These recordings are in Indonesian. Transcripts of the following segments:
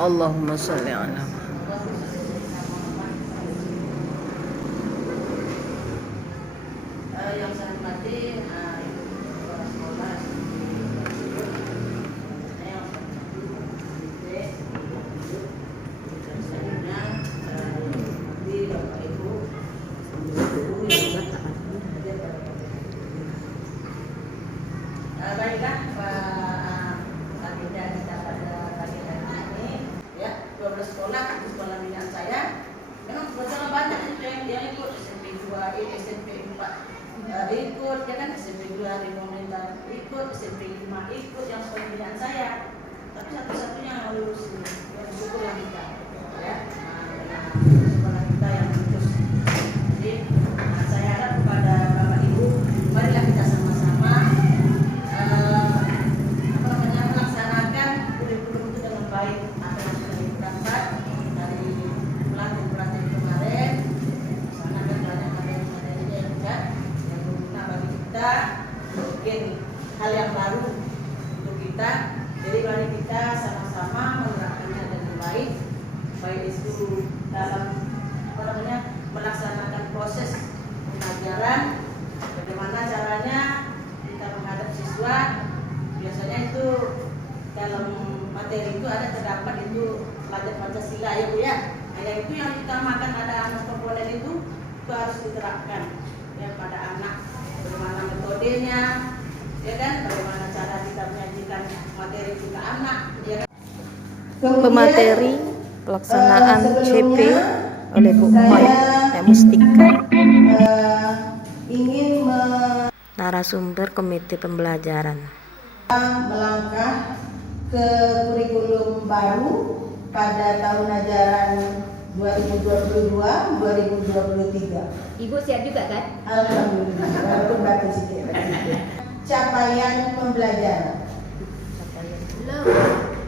Allahumma sholli ala yang saya hormati ibu kepala sekolah, saya dan selanjutnya di bapak ibu baiklah Pak agenda kita pada pagi hari ini ya 12 sekolah di sekolah minat saya memang sekolah banyak yang ikut SMP 2 SMP 4 ikut ya kan SMP 2 di pemerintah ikut SMP 5 ikut yang sekolah minat saya tapi satu-satunya yang lulus ini yang syukurlah kita ya sekolah kita yang lulus jadi saya harap kepada Bapak Ibu marilah kita sama-sama melaksanakan kurikulum itu dengan baik apa yang sudah ditetapkan dari pelatih kemarin misalnya kan banyak materi yang juga yang berguna bagi kita mungkin hal yang baru untuk kita jadi mari kita sama-sama menerapkannya dengan baik itu dalam melaksanakan proses pembelajaran bagaimana caranya kita menghadap siswa biasanya itu dalam materi itu ada terdapat itu pelajaran Pancasila ya Bu ya. Nah, itu yang ditamakan ada anak komponen itu harus diterapkan ya pada anak bagaimana metodenya ya kan bagaimana cara kita menyajikan materi itu ke anak ya kan. pemateri pelaksanaan CP oleh Bu Mai Mustika Ingin narasumber komite pembelajaran melangkah ke kurikulum baru pada tahun ajaran 2022-2023. Ibu siap juga kan? Alhamdulillah, walaupun batu sedikit. Capaian pembelajaran. Belum,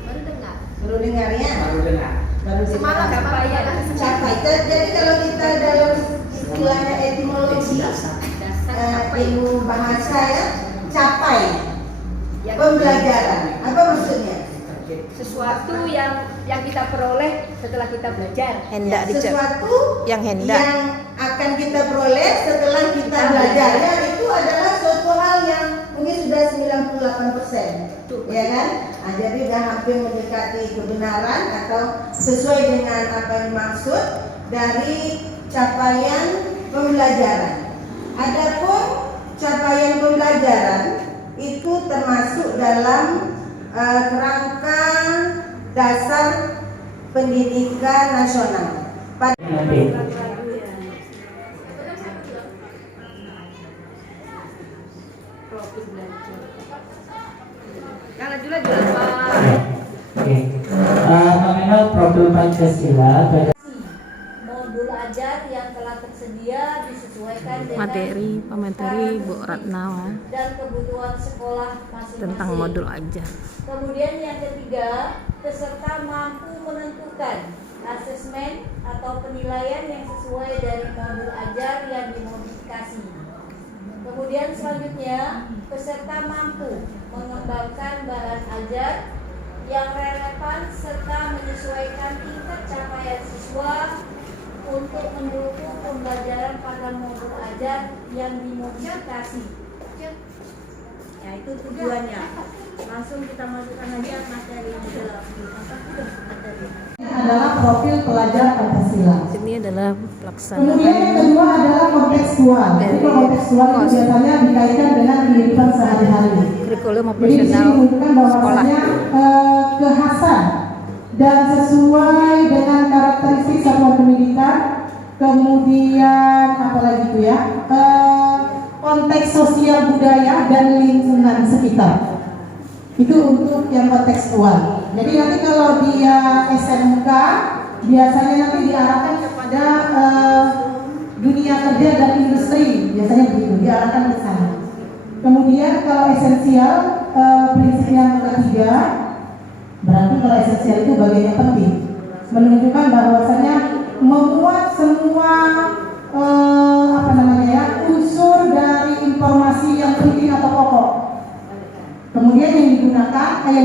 baru dengar. Baru dengar ya? Baru Semalam capaian. Capai. Jadi kalau kita dalam istilahnya etimologi, ilmu bahasa ya, capai pembelajaran. Apa maksudnya? Sesuatu yang kita peroleh setelah kita belajar. hendak Sesuatu yang hendak akan kita peroleh setelah kita belajar. Ya, itu adalah suatu hal yang mungkin sudah 98%, ya kan? Nah, jadi sudah hampir mendekati kebenaran atau sesuai dengan apa yang dimaksud dari capaian pembelajaran. Adapun capaian pembelajaran itu termasuk dalam kerangka dasar pendidikan nasional. Kalau jual mengenal profil Pancasila modul ajar yang telah tersedia disesuaikan dengan pemateri Bu Ratnawa dan kebutuhan sekolah masing-masing. tentang modul ajar. Kemudian yang ketiga, peserta mampu menentukan asesmen atau penilaian yang sesuai dari modul ajar yang dimodifikasi. Kemudian selanjutnya, peserta mampu mengembangkan bahan ajar yang relevan serta menyesuaikan tingkat capaian siswa untuk mendukung pembelajaran pada modul ajar yang dimodifikasi. Ya, itu tujuannya. Langsung kita masukkan aja materi di dalam materi. Adalah profil pelajar Pancasila. Ini adalah Kemudian pelaksanaan yang kedua adalah kontekstual. Jadi kontekstual itu biasanya dikaitkan dengan kehidupan sehari-hari. kurikulum Jadi di sini operasional menunjukkan sekolah. bahwasanya kekhasan dan sesuai dengan karakteristik satuan pendidikan, kemudian apalagi itu ya, konteks sosial budaya dan lingkungan sekitar. Itu untuk yang kontekstual. Jadi nanti kalau dia SMK biasanya nanti diarahkan kepada dunia kerja dan industri, biasanya begitu, diarahkan ke sana. Kemudian kalau esensial, prinsip yang ketiga, berarti kalau esensial itu bagian yang penting, menunjukkan bahwasanya memuat semua unsur dari informasi yang penting atau pokok. Kemudian yang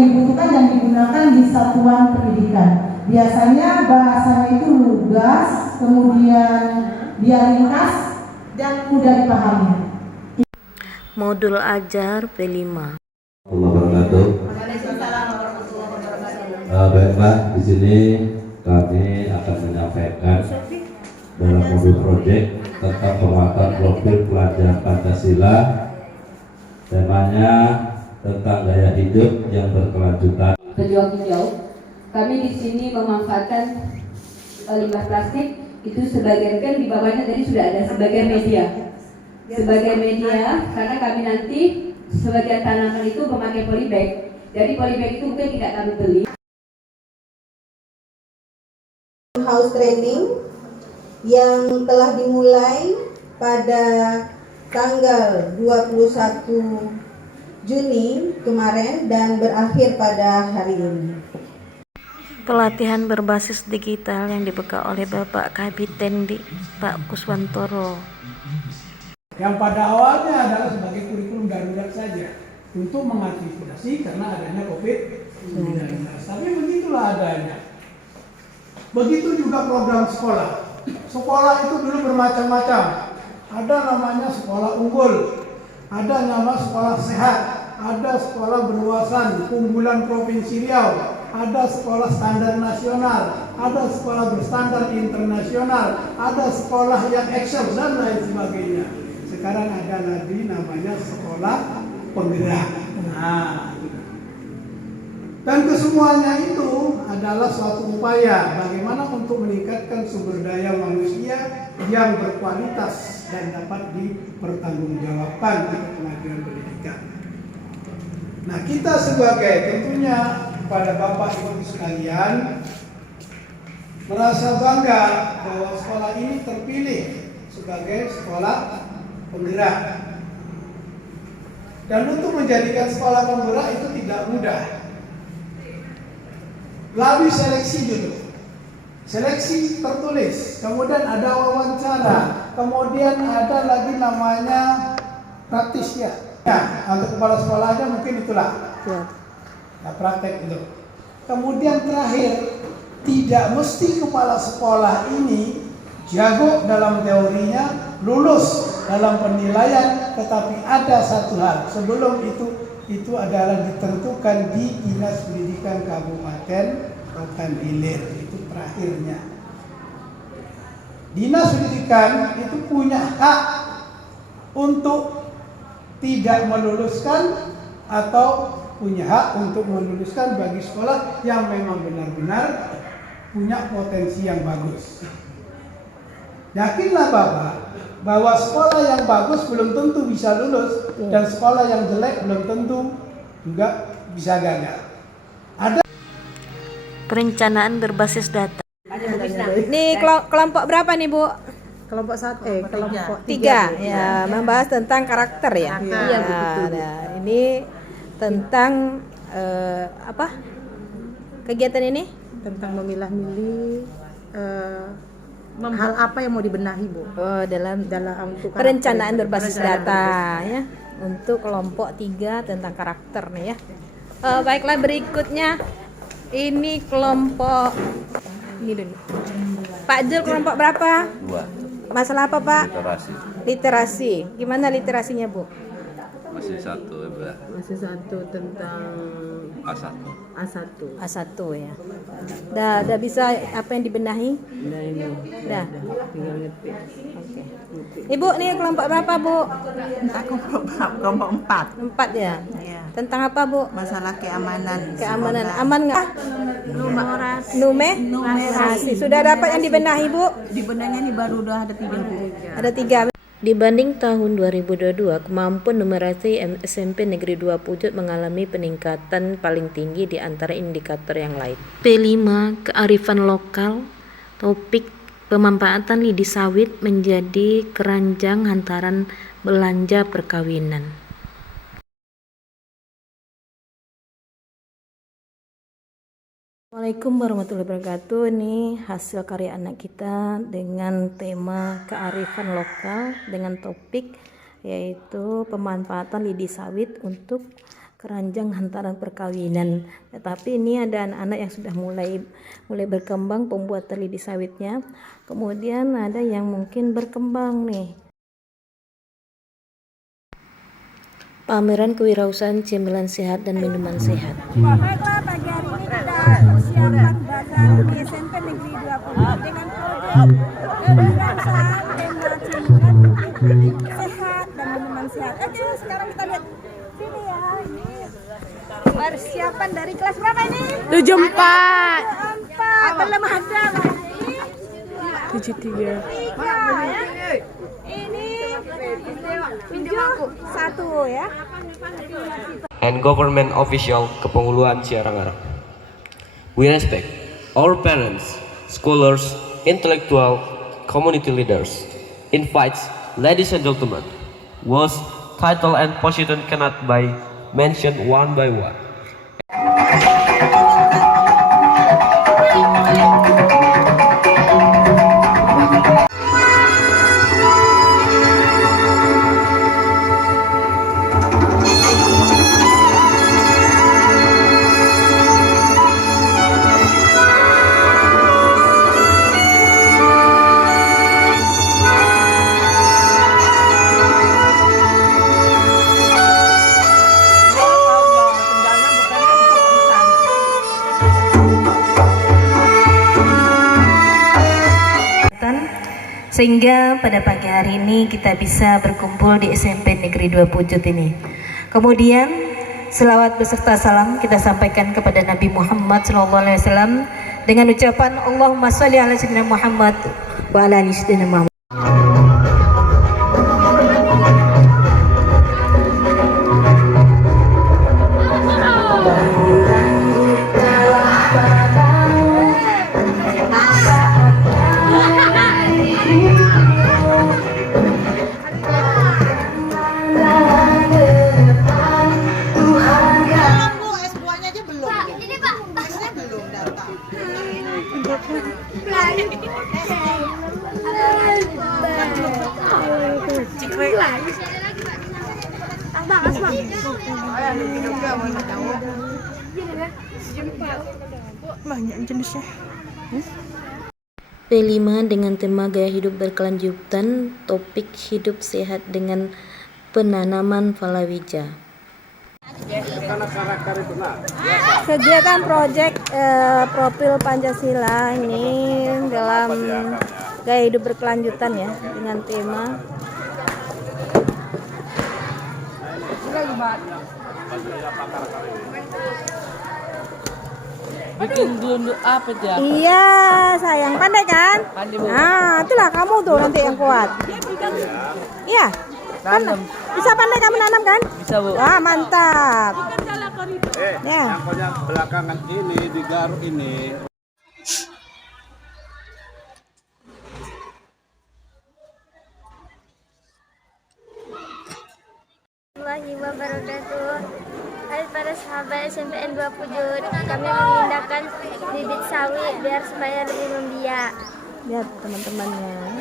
dibutuhkan dan digunakan di satuan pendidikan. Biasanya bahasanya itu lugas, kemudian dia ringkas dan mudah dipahami. Modul ajar P5. Allah wabarakatuh. Baiklah, di sini kami akan menyampaikan dalam modul proyek tentang penguatan profil pelajar Pancasila. Temanya tentang gaya hidup yang berkelanjutan. Pejuang hijau. Kami di sini memanfaatkan limbah plastik itu sebagian, kan di bawahnya tadi sudah ada sebagai media. Sebagai media karena kami nanti sebagian tanaman itu memakai polybag. Jadi polybag itu mungkin tidak kami beli. House training yang telah dimulai pada tanggal 21 Juni kemarin dan berakhir pada hari ini. Pelatihan berbasis digital yang dibekal oleh Bapak Kapiten Pak Kuswantoro. Yang pada awalnya adalah sebagai kurikulum darurat saja untuk mengantisipasi karena adanya COVID-19. Tapi begitulah adanya. Begitu juga program sekolah. Sekolah itu dulu bermacam-macam. Ada namanya sekolah unggul, ada nama sekolah sehat, ada sekolah berwawasan unggulan Provinsi Riau, ada sekolah standar nasional, ada sekolah berstandar internasional, ada sekolah yang excel dan lain sebagainya. Sekarang ada lagi namanya sekolah penggerak. Dan kesemuanya itu adalah suatu upaya bagaimana untuk meningkatkan sumber daya manusia yang berkualitas dan dapat dipertanggungjawabkan untuk pengajuan pendidikan. Nah, kita sebagai tentunya pada Bapak Ibu sekalian merasa bangga bahwa sekolah ini terpilih sebagai sekolah penggerak. Dan untuk menjadikan sekolah penggerak itu tidak mudah. Melalui seleksi dulu, seleksi tertulis, kemudian ada wawancara, kemudian ada lagi namanya praktis ya. Nah, untuk kepala sekolahnya mungkin itulah, nah, praktek itu. Kemudian terakhir, tidak mesti kepala sekolah ini jago dalam teorinya, lulus dalam penilaian, tetapi ada satu hal sebelum itu adalah ditentukan di Dinas Pendidikan Kabupaten Rokan Hilir, itu terakhirnya. Dinas Pendidikan itu punya hak untuk tidak meluluskan atau punya hak untuk meluluskan bagi sekolah yang memang benar-benar punya potensi yang bagus. Yakinlah Bapak bahwa sekolah yang bagus belum tentu bisa lulus dan sekolah yang jelek belum tentu juga bisa gagal. Ada Perencanaan berbasis data. Ini kelompok berapa nih Bu? Kelompok kelompok 3 ya, membahas tentang karakter ya. Iya, nah, ini tentang apa? Kegiatan ini tentang memilah-milih hal apa yang mau dibenahi Bu? Dalam untuk perencanaan berbasis data ya, untuk kelompok 3 tentang karakter nih ya. Baiklah, berikutnya ini kelompok ini dulu. Pak Jul, kelompok berapa? 2. Masalah apa Pak? Literasi. Literasi. Gimana literasinya Bu? Masih 1 ya. Masih 1 tentang A1. A1 ya. Udah bisa apa yang dibenahi? dan ini Dah. tinggal ngetik. Oke. Ibu nih kelompok berapa Bu? Kelompok 4. 4 ya. Ya. Tentang apa Bu? Masalah keamanan. Keamanan. Aman nggak? Numerasi. Sudah dapat yang dibenahi Bu? Di benangnya ini baru udah ada 3 Bu. Ada 3. Dibanding tahun 2022, kemampuan numerasi SMP Negeri 2 Pujut mengalami peningkatan paling tinggi di antara indikator yang lain. P5, kearifan lokal, topik pemanfaatan lidi sawit menjadi keranjang hantaran belanja perkawinan. Assalamualaikum warahmatullahi wabarakatuh. Ini hasil karya anak kita dengan tema kearifan lokal dengan topik yaitu pemanfaatan lidi sawit untuk keranjang hantaran perkawinan. Tetapi ini ada anak-anak yang sudah mulai berkembang pembuatan lidi sawitnya. Kemudian ada yang mungkin berkembang nih. Pameran kewirausahaan cemilan sehat dan minuman sehat. Baiklah, pagi hari ini kita persiapan bazar di SMP Negeri 20 dengan proyek kewirausahaan tema cemilan sehat dan minuman sehat. Oke, sekarang kita lihat sini ya. Ini persiapan dari kelas berapa ini? 74. Belum ada lagi. 73. Ini 71 ya. And government official Kepenguluan Ciarang. We respect our parents, scholars, intellectual, community leaders. Invites, ladies and gentlemen, was title and position cannot be mentioned one by one. Sehingga pada pagi hari ini kita bisa berkumpul di SMP Negeri 2 Pujut ini. Kemudian selawat beserta salam kita sampaikan kepada Nabi Muhammad SAW dengan ucapan Allahumma sholli ala sayyidina Muhammad wa ala ali sayyidina Muhammad. Banyak jenisnya. P5 dengan tema gaya hidup berkelanjutan, topik hidup sehat dengan penanaman palawija. Kegiatan proyek profil Pancasila ini dalam gaya hidup berkelanjutan ya, dengan tema bikin dulu apa aja? Iya sayang, pandai kan? Pandai, Bu. Nah itulah kamu tuh nanti yang kuat. Iya kan? Bisa pandai kamu nanam kan? Bisa, Bu. Wah mantap ya. Yang belakangan ini digaruk ini. Warahmatullahi wabarakatuh. Hai para sahabat SMPN 2 Pujut, kami memindahkan bibit sawit biar supaya lebih membiak. Lihat teman-temannya.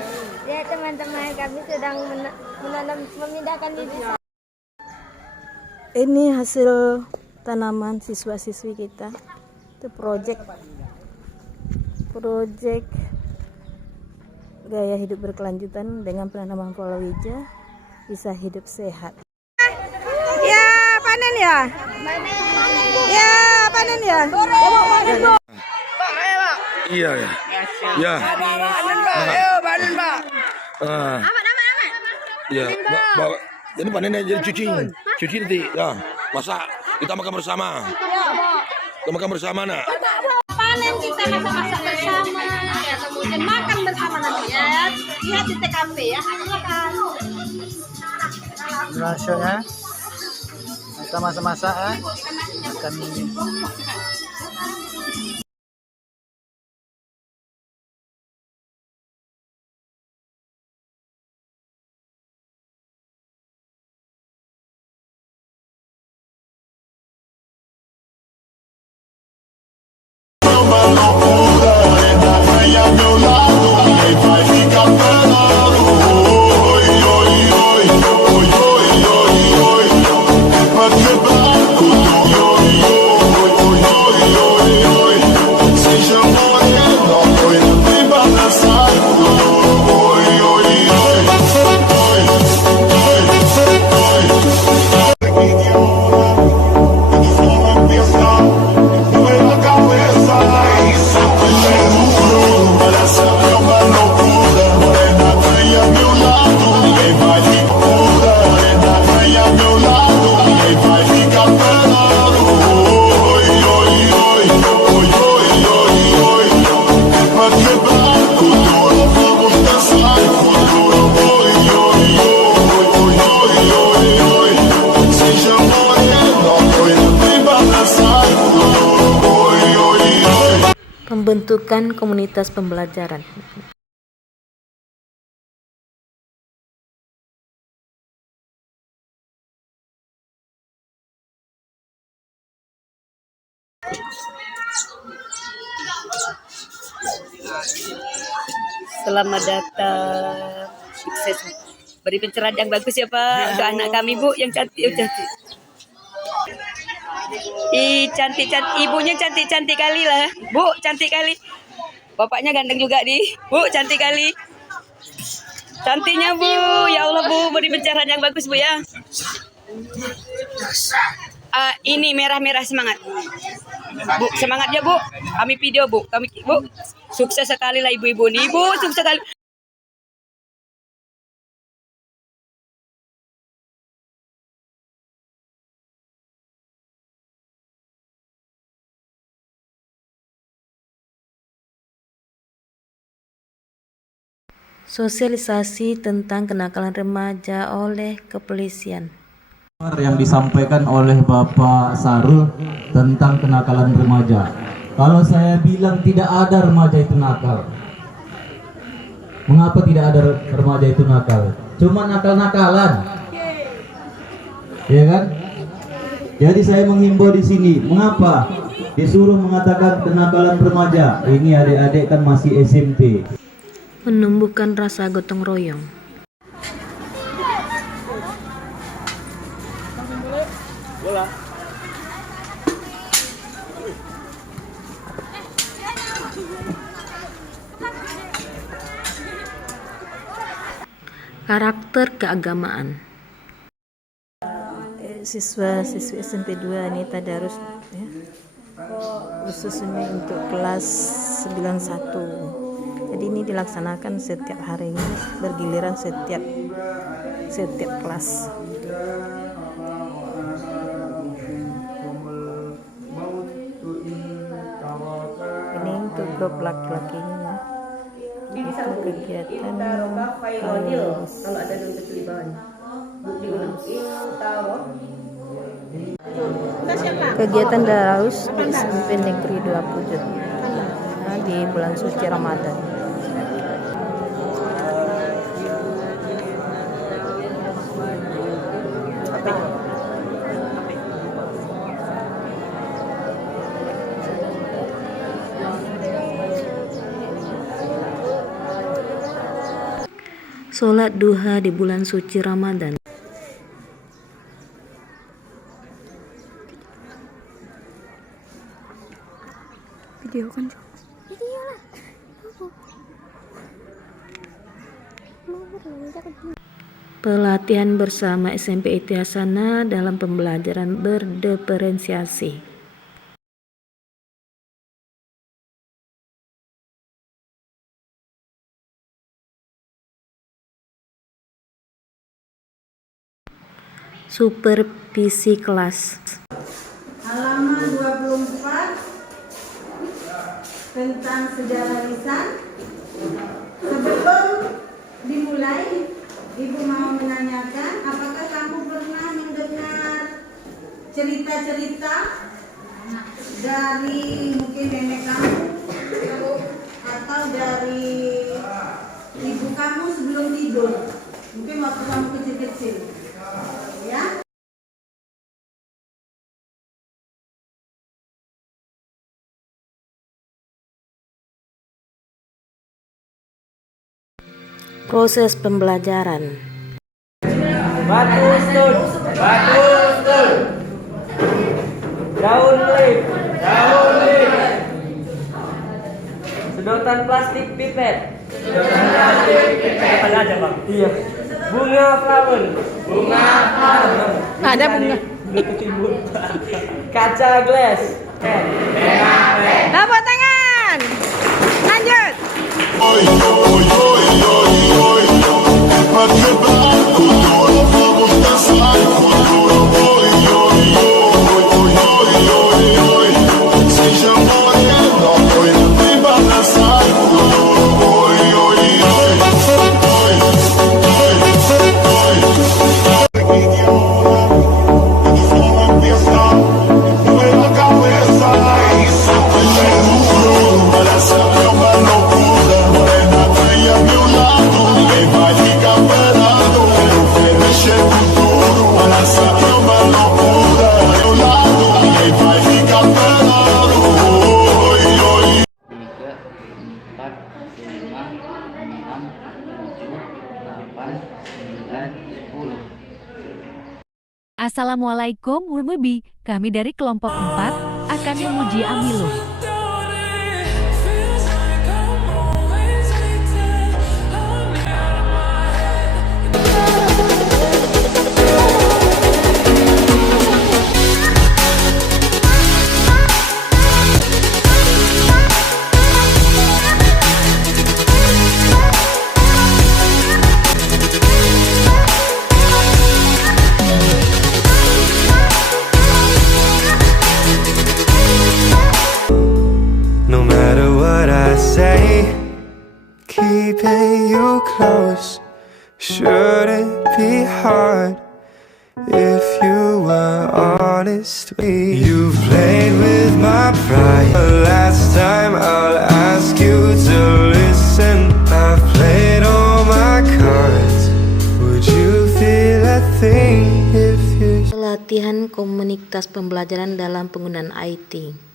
Lihat teman-teman, kami sedang memindahkan bibit sawit. Ini hasil tanaman siswa-siswi kita. Itu project gaya hidup berkelanjutan dengan penanaman palawija bisa hidup sehat. Ya panen ya. Ya panen ya. Iya ya. Ya. Panen, Pak. Ayo, panen, Pak. Ya, jadi panennya jadi cuci nanti. Ya, masak kita makan bersama. Kita makan bersama nak. Panen kita masak bersama, ya, kemudian makan bersama nanti ya. Lihat di TKP ya. Silakan. Rasanya kita masak-masak makan ini. Vai ficar Pembentukan komunitas pembelajaran. Selamat datang, sukses, beri pencerahan yang bagus ya Pak untuk anak kami Bu yang cantik, cantik. Cantik, ibunya cantik kali lah Bu, cantik kali. Bapaknya ganteng juga Bu, cantik kali. Cantiknya Bu, ya Allah Bu, beri pencerahan yang bagus Bu ya. Ini merah-merah semangat. Bu, semangat ya Bu. Kami video Bu, Bu. Sukses sekali lah ibu-ibu nih. Ibu, sukses sekali. Sosialisasi tentang kenakalan remaja oleh kepolisian. Yang disampaikan oleh Bapak Sarul tentang kenakalan remaja. Kalau saya bilang tidak ada remaja itu nakal. Mengapa tidak ada remaja itu nakal? Cuma nakal-nakalan. Ya kan? Jadi saya menghimbau di sini, mengapa disuruh mengatakan kenakalan remaja? Ini adik-adik kan masih SMP. Menumbuhkan rasa gotong royong. Bola. Karakter keagamaan. Siswa-siswi SMP 2 ini tadarus ya. Khusus ini untuk kelas 91. Jadi ini dilaksanakan setiap harinya, bergiliran setiap kelas. Ini untuk grup laki-lakinya. Itu kegiatan kalau ada dompet kelibahan. Kegiatan Darus di SMP Negeri 27 di bulan suci Ramadan. Sholat duha di bulan suci Ramadan. Video kan? Video lah. Pelatihan bersama SMP IT Hasanah dalam pembelajaran berdiferensiasi. Supervisi kelas. Halaman 24 tentang sejarah lisan. Sebelum dimulai, Ibu mau menanyakan, apakah kamu pernah mendengar cerita-cerita dari mungkin nenek kamu atau dari ibu kamu sebelum tidur? Mungkin waktu kamu kecil-kecil. Ya. Proses pembelajaran. Batu stun. Daun lip. Sedotan plastik pipet. Apa aja Bang? Iya. Bunga flower. Ada bunga. Kaca glass. Tepuk tangan. Lanjut. Cabeza, mueve la cabeza y Assalamualaikum warahmatullahi wabarakatuh. Kami dari kelompok 4 akan memuji Amilo. Keeping you close shouldn't be hard if you were honest with me. You've played with my pride. Last time I'll ask you to listen. I've played all my cards. Would you feel a thing if you... Pelatihan komunitas pembelajaran dalam penggunaan IT.